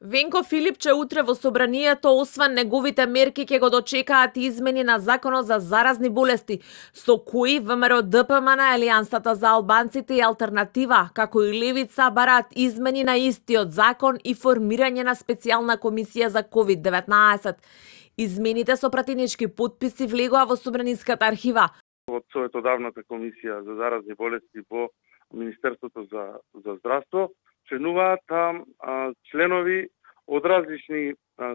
Венко Филипче утре во собранието, освен неговите мерки, ќе го дочекаат измени на Законот за заразни болести, со кои ВМРО ДПМН, Алијансата за албанците и Алтернатива, како и Левица, бараат измени на истиот закон и формирање на специјална комисија за COVID-19. Измените со пратенички потписи влегоа во Собраниската архива. Од Советодавната комисија за заразни болести во Министерството за здравство членуваат членови од различни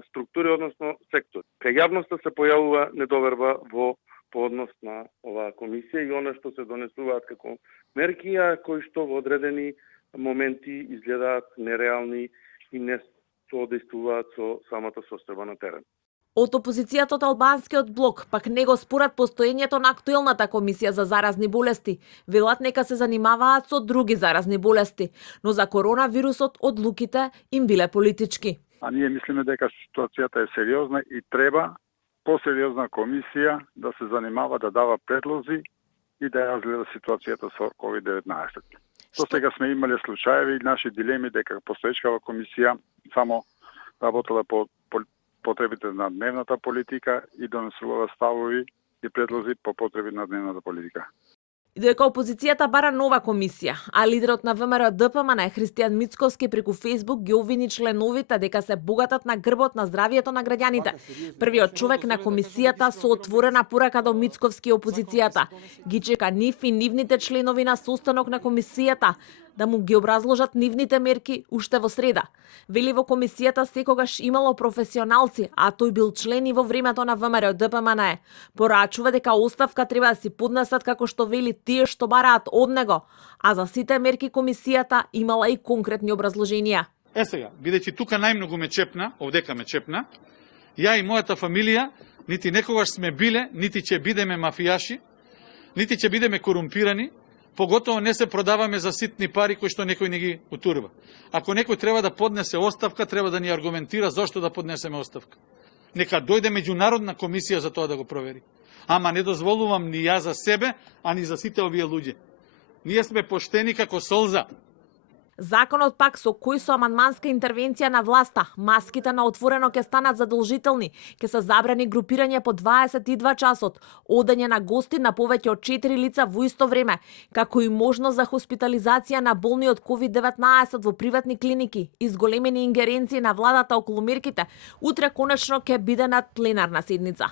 структури, односно сектори. Кај јавноста се појавува недоверба по однос на оваа комисија и она што се донесуваат како мерки, кои што во одредени моменти изгледаат нереални и не соодействуваат со самата состојба на терен. Од опозицијата од албанскиот блок пак не го спорат постоењето на актуелната комисија за заразни болести. Велат нека се занимаваат со други заразни болести, но за коронавирусот одлуките им биле политички. А ние мислиме дека ситуацијата е сериозна и треба посериозна комисија да се занимава, да дава предлози и да ја разгледа ситуацијата со COVID-19. До сега сме имале случаеви и наши дилеми дека постоечкава комисија само работела по потребите на дневната политика и донесувала ставови и предлози по потреби на дневната политика. И дека опозицијата бара нова комисија, а лидерот на ВМРО ДПМН Христијан Мицковски преку Фејсбук ги обвини членовите дека се богатат на грбот на здравието на граѓаните. Првиот човек на комисијата со отворена порака до Мицковски и опозицијата ги чека нив и нивните членови на состанок на комисијата да му ги образложат нивните мерки уште во среда. Вели во комисијата секогаш имало професионалци, а тој бил член и во времето на ВМРО ДПМН. Порачува дека оставка треба да си поднесат како што вели тие што бараат од него, а за сите мерки комисијата имала и конкретни образложенија. Сега, бидејќи тука најмногу ме чепна, овдека ме чепна, ја и мојата фамилија нити некогаш сме биле, нити ќе бидеме мафијаши, нити ќе бидеме корумпирани, поготово не се продаваме за ситни пари кои што некој не ги утурба. Ако некој треба да поднесе оставка, треба да ни аргументира зошто да поднесеме оставка. Нека дојде меѓународна комисија за тоа да го провери. Ама не дозволувам ни ја за себе, а ни за сите овие луѓе. Ние сме поштени како солза. Законот пак со кој со амандманска интервенција на власта, маските на отворено ќе станат задолжителни, ќе се забрани групирање по 22 часот, одење на гости на повеќе од 4 лица во исто време, како и можност за хоспитализација на болни од COVID-19 во приватни клиники и зголемени ингеренции на владата околу мерките, утре конечно ќе биде на пленарна седница.